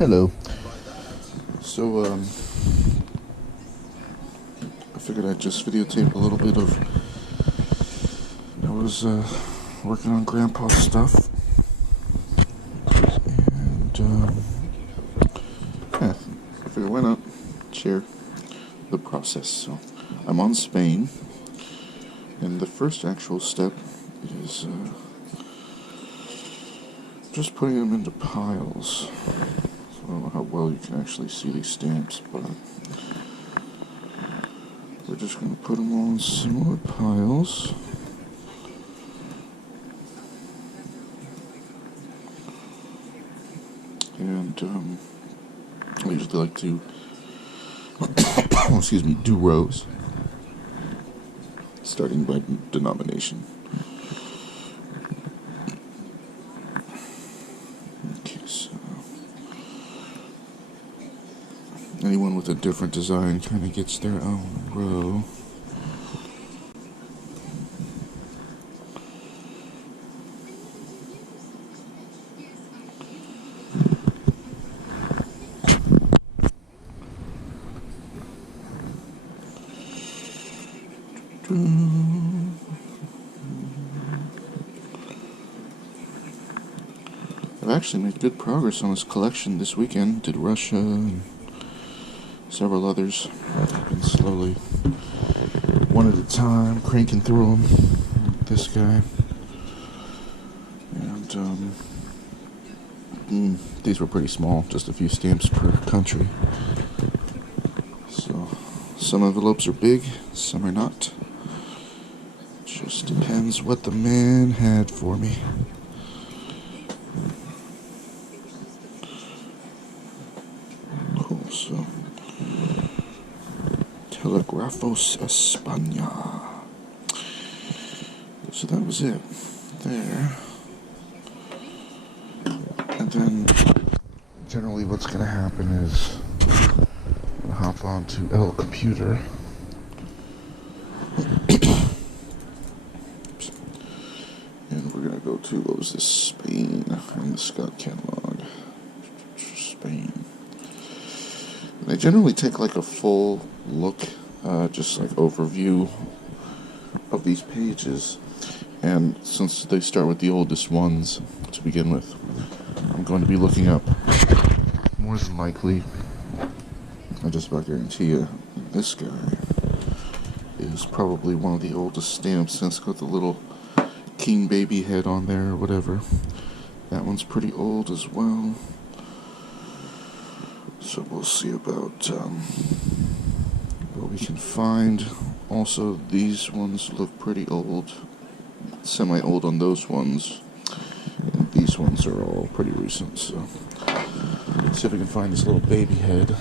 Hello. So, I figured I'd just videotape a little bit of. I was working on Grandpa's stuff, and yeah, I figured why not share the process. So, I'm on Spain, and the first actual step is just putting them into piles. So I don't know how well you can actually see these stamps, but we're just going to put them all in similar piles. And I usually like to, do rows, starting by denomination. Okay, so anyone with a different design kind of gets their own row. I've actually made good progress on this collection this weekend. Did Russia and several others. I've been slowly, one at a time, cranking through them. This guy. And these were pretty small, just a few stamps per country. So some envelopes are big, some are not. Just depends what the man had for me. Cool, so Telegrafos España. So that was it there. And then generally what's going to happen is I'm going to hop on to El Computer. And we're going to go to, what was this, Spain, in the Scott catalog. Spain. And I generally take like a full look, just like overview of these pages. And since they start with the oldest ones to begin with, I'm going to be looking up, more than likely, I just about guarantee you, this guy is probably one of the oldest stamps, since it's got the little king baby head on there or whatever. That one's pretty old as well. So we'll see about what we can find. Also, these ones look pretty old, semi-old on those ones. And these ones are all pretty recent, so let's see if we can find this little baby head.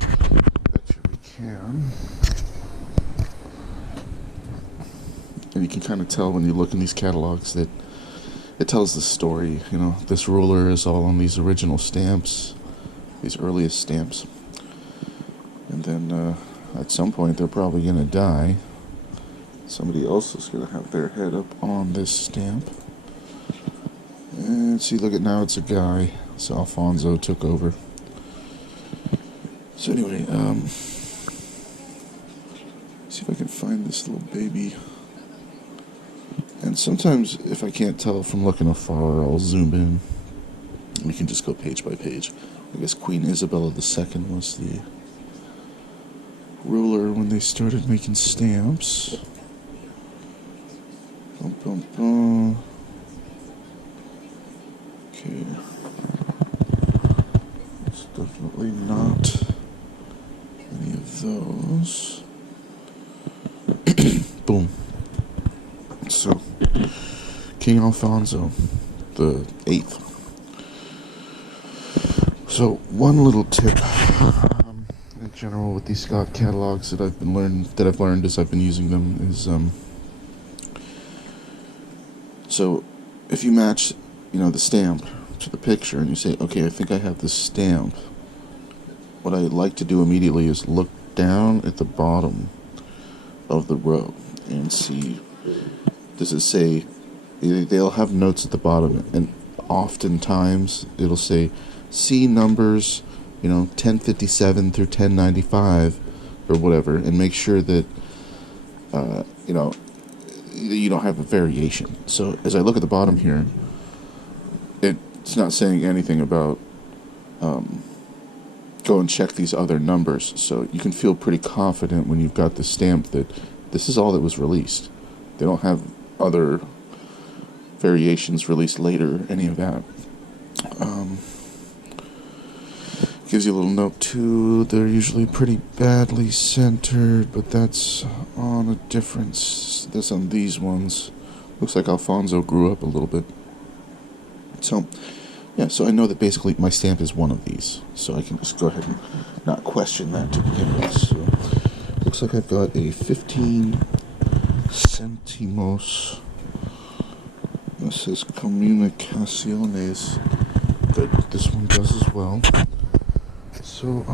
Bet you we can. And you can kind of tell when you look in these catalogs that it tells the story. You know, this ruler is all on these original stamps, these earliest stamps. And then at some point they're probably going to die. Somebody else is going to have their head up on this stamp. And see, look at now, it's a guy. So Alfonso took over. So anyway, see if I can find this little baby. And sometimes, if I can't tell from looking afar, I'll zoom in. We can just go page by page. I guess Queen Isabella II was the ruler when they started making stamps. Bum, bum, bum. Okay. It's definitely not any of those. Boom. So, King Alfonso the 8th. So, one little tip in general with these Scott catalogs that I've learned as I've been using them is so if you match, the stamp to the picture and you say, okay, I think I have this stamp, what I like to do immediately is look down at the bottom of the row and see, does it say, they'll have notes at the bottom, and oftentimes it'll say see numbers, 1057 through 1095 or whatever, and make sure that, you don't have a variation. So as I look at the bottom here, it's not saying anything about go and check these other numbers. So you can feel pretty confident when you've got the stamp that this is all that was released. They don't have other variations released later, any of that. Gives you a little note too. They're usually pretty badly centered, but that's on a difference. That's on these ones. Looks like Alfonso grew up a little bit. So, yeah, so I know that basically my stamp is one of these. So I can just go ahead and not question that to begin with. So, looks like I've got a 15 centimos. This says Comunicaciones, but this one does as well. So,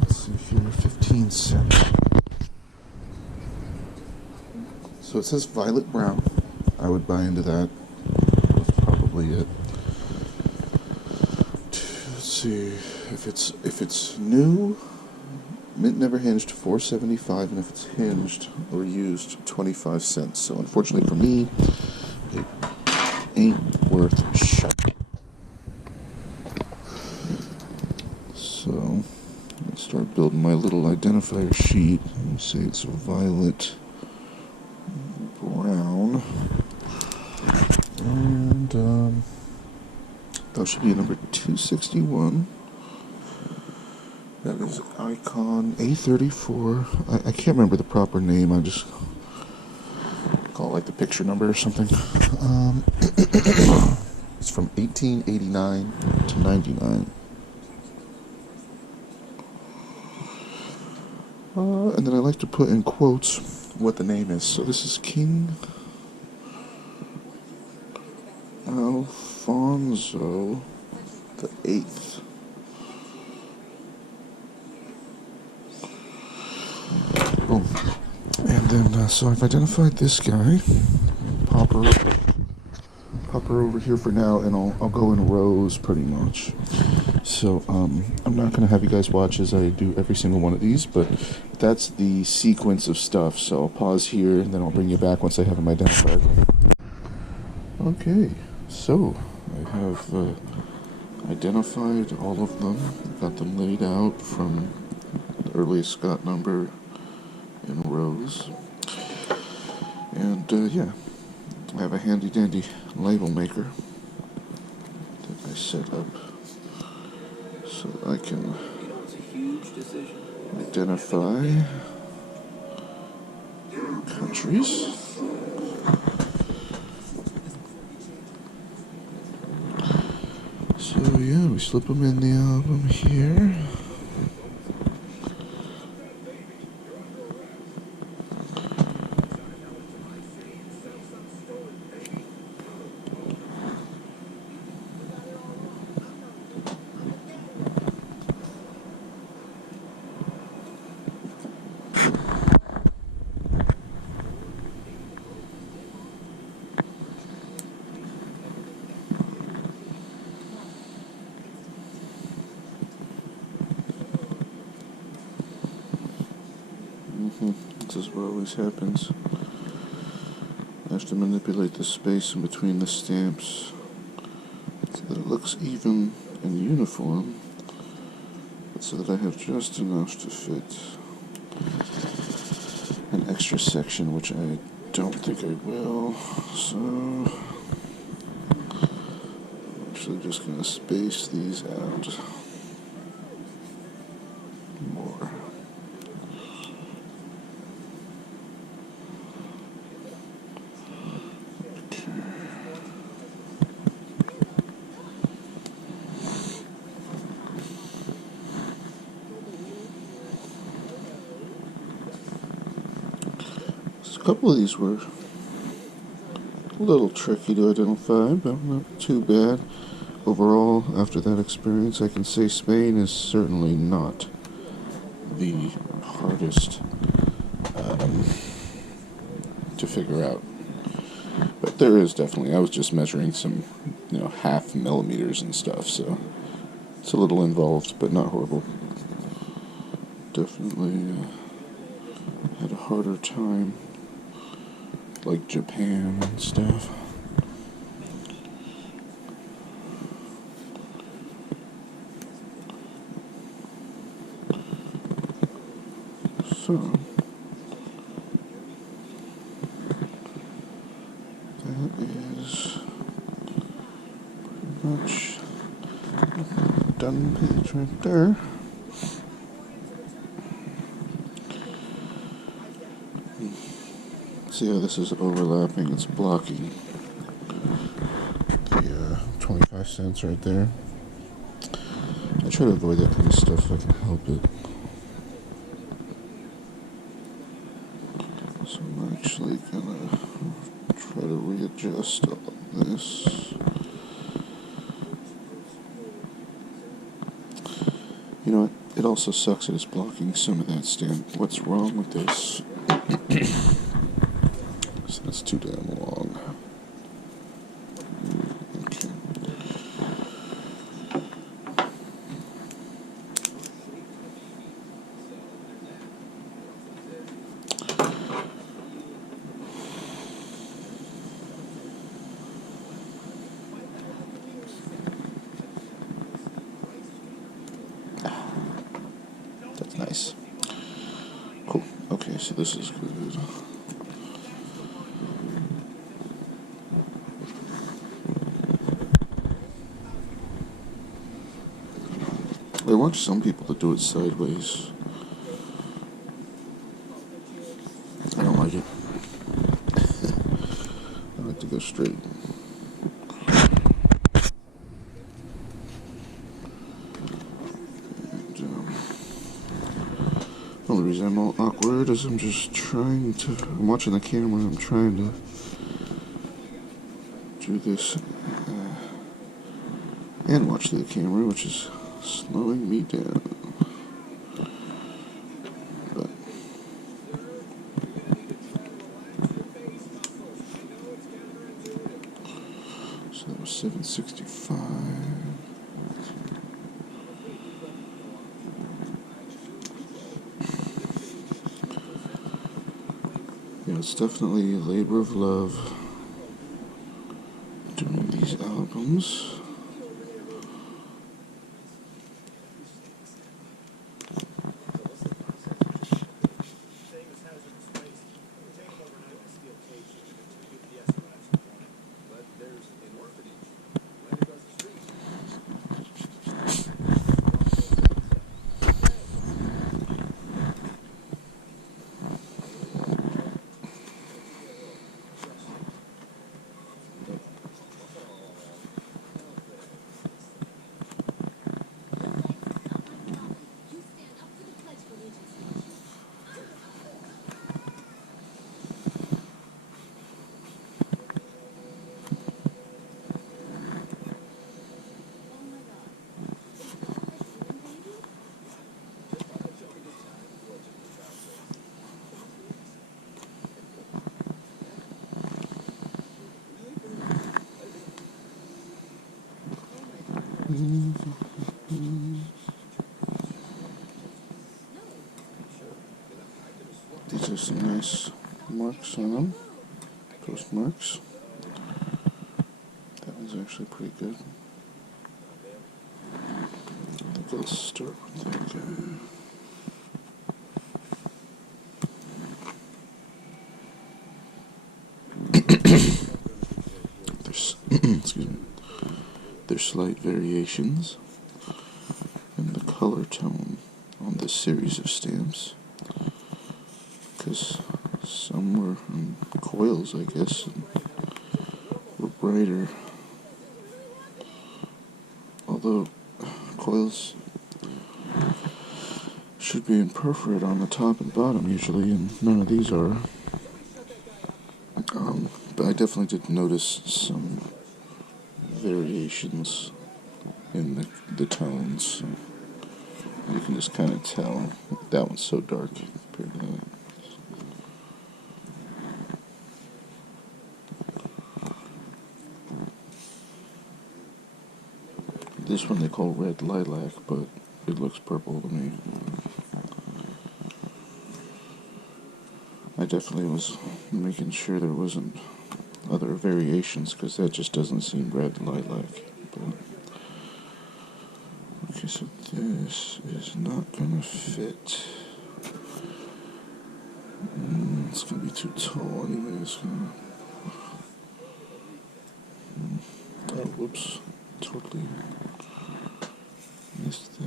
let's see here, 15 cents. So it says violet brown. I would buy into that. That's probably it. Let's see, if it's new, mint never hinged, $4.75, and if it's hinged or used, 25 cents. So unfortunately for me, it ain't worth shit. So, let's start building my little identifier sheet. Let me say it's violet brown. And, that should be number 261. That is icon A34. I can't remember the proper name. I just call it like the picture number or something. It's from 1889 to 99. And then I like to put in quotes what the name is. So this is King Alfonso the Eighth. Boom. And then, so I've identified this guy. Pop her over here for now, and I'll go in rows pretty much. So, I'm not going to have you guys watch as I do every single one of these, but that's the sequence of stuff. So I'll pause here, and then I'll bring you back once I have them identified. Okay, so I have identified all of them, got them laid out from the earliest Scott number in rows. And, yeah, I have a handy-dandy label maker that I set up so I can identify countries. So yeah, we slip them in the album here. This is what always happens. I have to manipulate the space in between the stamps so that it looks even and uniform, but so that I have just enough to fit an extra section, which I don't think I will. So I'm actually just going to space these out more. A couple of these were a little tricky to identify, but not too bad. Overall, after that experience, I can say Spain is certainly not the hardest to figure out. But there is definitely, I was just measuring some half millimeters and stuff, so it's a little involved, but not horrible. Definitely had a harder time, like Japan and stuff. So, that is pretty much done page right there. See how this is overlapping, it's blocking the 25 cents right there. I try to avoid that kind of stuff if I can help it. So I'm actually gonna try to readjust all of this. You know what? It also sucks that it's blocking some of that stamp. What's wrong with this? So that's too damn long. Okay. That's nice. Cool. Okay, so this is good. I watch some people that do it sideways. I don't like it. I like to go straight. And, the only reason I'm all awkward is I'm watching the camera, I'm trying to do this and watch the camera, which is slowing me down. But so that was 765. Yeah, it's definitely a labor of love doing these albums. These are some nice marks on them, postmarks. That one's actually pretty good. I think I'll start with that guy. Excuse me. There's slight variations in the color tone on this series of stamps, because some were coils, I guess, and were brighter. Although coils should be in perforate on the top and bottom usually, and none of these are. But I definitely did notice some variations in the tones. You can just kind of tell that one's so dark compared to that. This one they call red lilac, but it looks purple to me. I definitely was making sure there wasn't other variations, because that just doesn't seem red lilac. But okay, so this is not gonna fit. It's gonna be too tall anyway. Oh, whoops. Totally missed that.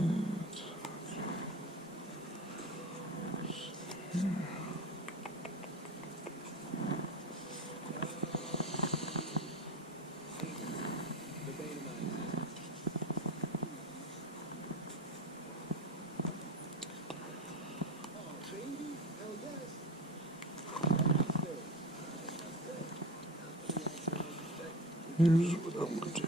Here's what I'm gonna do.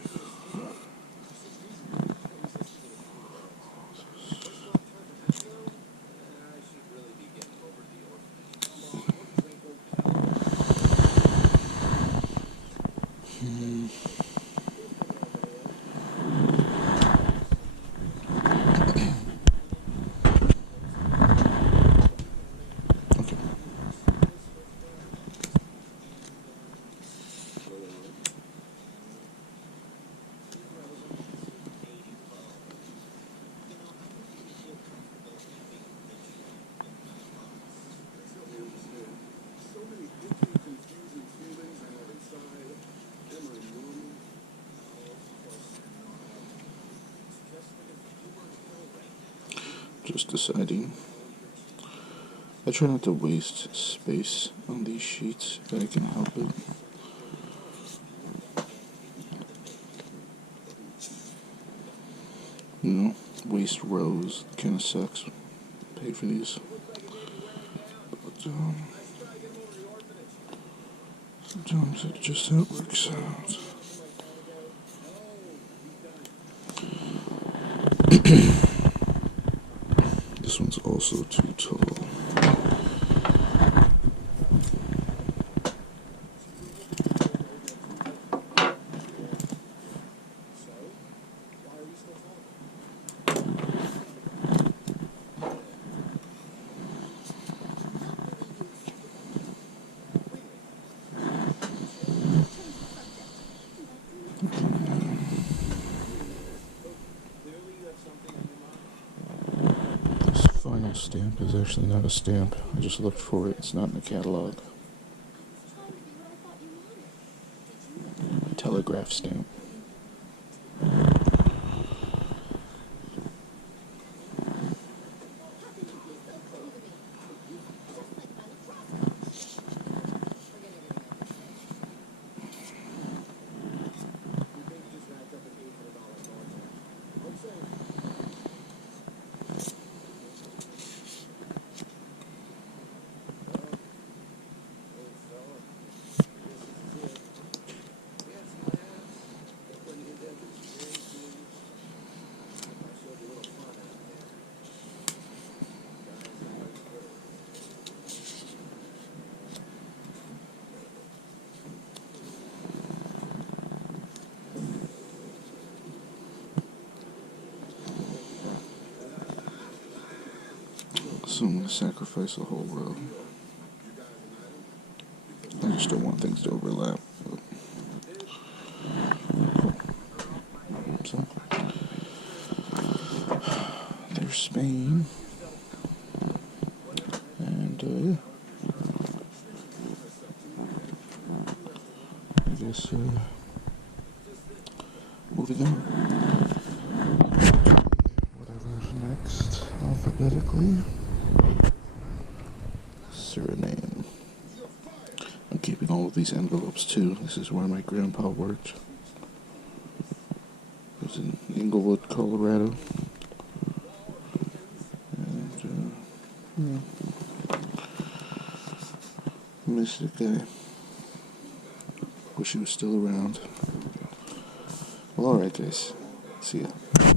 Okay. Just deciding. I try not to waste space on these sheets if I can help it. You know, waste rows kind of sucks. Pay for these. But sometimes it's just how it works out. This one's also too tall. This final stamp is actually not a stamp. I just looked for it. It's not in the catalog. A telegraph stamp. So I'm going to sacrifice a whole row. I just don't want things to overlap. But cool. So, there's Spain. And, yeah. I guess, moving on. Whatever's next, alphabetically. Suriname. I'm keeping all of these envelopes too. This is where my grandpa worked. It was in Inglewood, Colorado. And, yeah. Miss the guy. Wish he was still around. Well, alright guys. See ya.